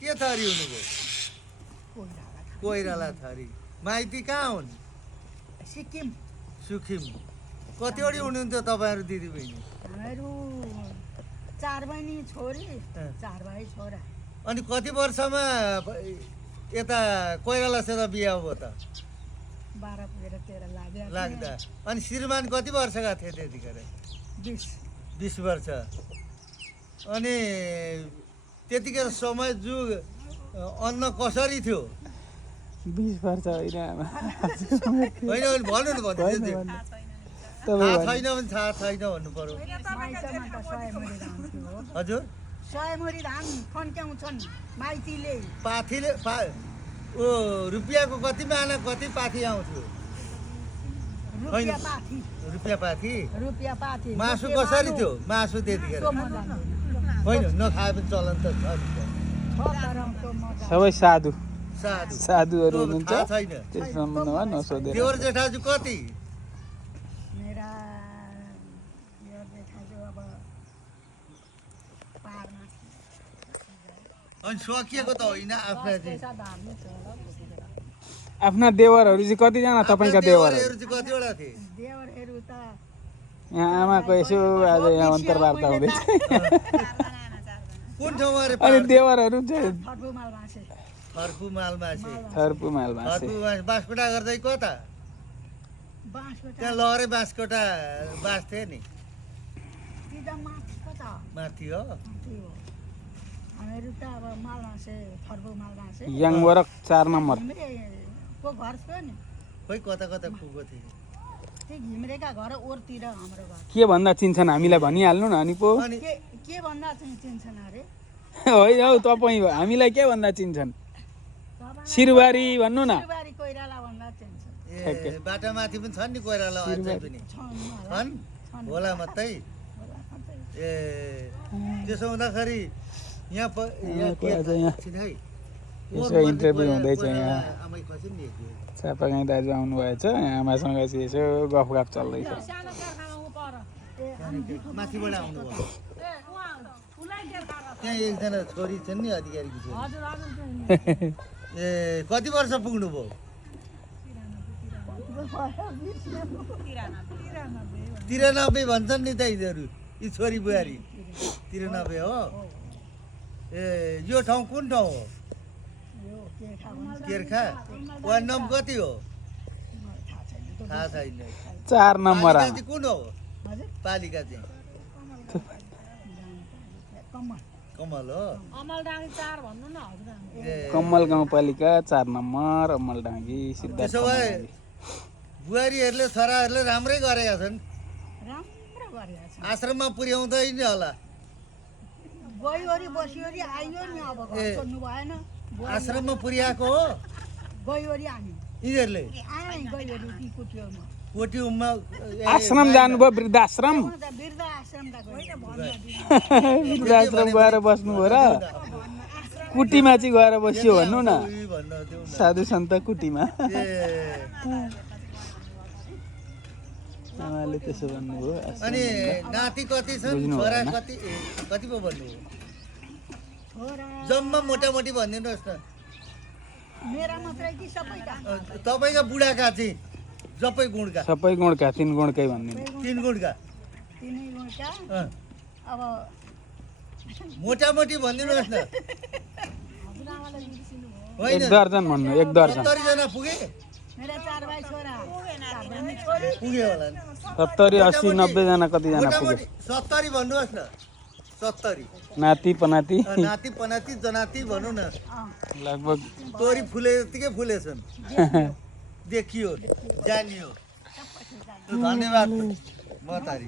के थरी हुनुभयो कोइराला थरी माइती कहाँ हुन् सिक्किम सुखिम कतिवटी हुनुहुन्थ्यो तपाईँहरू दिदीबहिनी हामीहरू 4 बहिनी छोरी 4 भाइ छोरा अनि कति वर्षमा यता कोइरालासित बिहा भयो त 12 पुगेर 13 लाग्यो लाग्दा अनि श्रीमान कति वर्षका थिए त्यतिखेर 20 वर्ष अनि त्यतिखेर समय जुग अन्न कसरी थियो 20 वर्ष होइन आमा होइन भने भन्नु न भन्नु थाहा छैन भने थाहा छैन भन्नु पर्यो माइतमा त 100 मुरी धान थियो हजुर 100 मुरी धान फन्क्याउँछन् माइतीले पाथीले ओ रुपियाँको कति माना कति पाथी आउँथ्यो रुपियाँ पाथी मासु कसरी थियो मासु त्यतिखेर होइन नखाए पनि चलन त छ सबै साधु साधु साधुहरू हुनुहुन्छ थाहा छैन त्यस सम्बन्धमा नसोधेर देवर जेठाजु कति मेरा यो देखाजु अब पारमा अनि सकिएको त होइन आफ्ना चाहिँ पैसा धार्नु छ आफ्ना देवरहरू चाहिँ कतिजना तपाईँका देवरहरू देवरहरू चाहिँ कतिवटा थिए देवरहरू त यहाँ आमाको यसो आज यहाँ अन्तर्वार्ता हुँदैछ कुन ठाउँमा रे अनि देवरहरू चाहिँ फटुमाल भाँसे फर्पु मालमासी थर्पु मालमा फर्पु बाँसकोटा गर्दै कता बाँसको त्यहाँ लहरे बाँसकोटा बाँस थियो नि सिधा माथिको छ माथि हो त्यो हामीहरू त अब माल भाँसे फर्बु माल भाँसे याङवरक 4 नम्बर घिम्रेको घर छ नि खोइ कता कता पुगेको थियो त्यो घिम्रेका घर ओरतिर हाम्रो घर के भन्दा चिन्छन् हामीलाई भनिहाल्नु न अनि पो अनि के भन्दा चाहिँ चिन्छन् अरे होइन हौ तपाईँ हामीलाई के भन्दा चिन्छन् सिरबारी भन्नु न बारी कोइराला भन्दा चिन्छन् ए बाटामाथि पनि छन् नि कोइराला अझै पनि छन् होला मात्रै ए त्यसो हुँदाखेरि यहाँ यसो इन्टरभ्यू हुँदैछ यहाँ आमै खसिन् नि चापागाई दाजु आउनुभएछ आमासँग चाहिँ यसो गफगाफ चल्दैछ माथिबाट आउनुभयो त्यहाँ एकजना छोरी छन् नि अधिकारीकी छोरी ए कति वर्ष पुग्नुभयो 93 भन्छन् नि त यिनीहरू यी छोरी बुहारी 93 हो ए यो ठाउँ कुन ठाउँ हो केर्खा वार्ड नम्बर कति हो थाहा छैन 4 नम्बर पालिका चाहिँ कुन हो पालिका चाहिँ कमल हो ए कम्मल गाउँपालिका 4 नम्बर अमलडाँगी सिद्धार्थ त्यसो भए बुहारीहरूले छोराहरूले राम्रै गरेका छन् राम्रो गरेको छ आश्रममा पुर्याउँदैन होला गइवरी बसिवरी आइयो नि अब घर छोड्नु भएन आश्रममा पुर्याएको हो गइवरी हामी यिनीहरूले गइवरी ती कुटियोमा कोटिउममा आश्रम जानुभयो वृद्धाश्रम वृद्ध आश्रम त वृद्धाश्रम गएर बस्नुभयो र कुटीमा चाहिँ गएर बस्यो भन्नु न साधु सन्त कुटीमा आमाले त्यसो भन्नुभयो अनि नाति कति छन् छोरा कति कति पो भन्नुभयो जम्मा मोटामोटी भनिदिनुहोस् न मेरा मात्रै कि सबैका तपाईँका बुढाका चाहिँ सबै गुणका सबै गुणका 3 गुणकै भन्दिनु 3 गुणका तिनै गुणका अब मोटामोटी भनिदिनुहोस् न होइन 1 दर्जन भन्नु 1 दर्जन 70 जना पुगे मेरा 4 भाइ छोरा पुगे होला नि 70 80 90 जना कतिजना पुगे मोटामोटी 70 भन्नुहोस् न 70 नाति पनाति नाति पनाति जनाति भनौँ न लगभग तोरी फुले जतिकै फुलेछन् देखियो जानियो धन्यवाद म तारी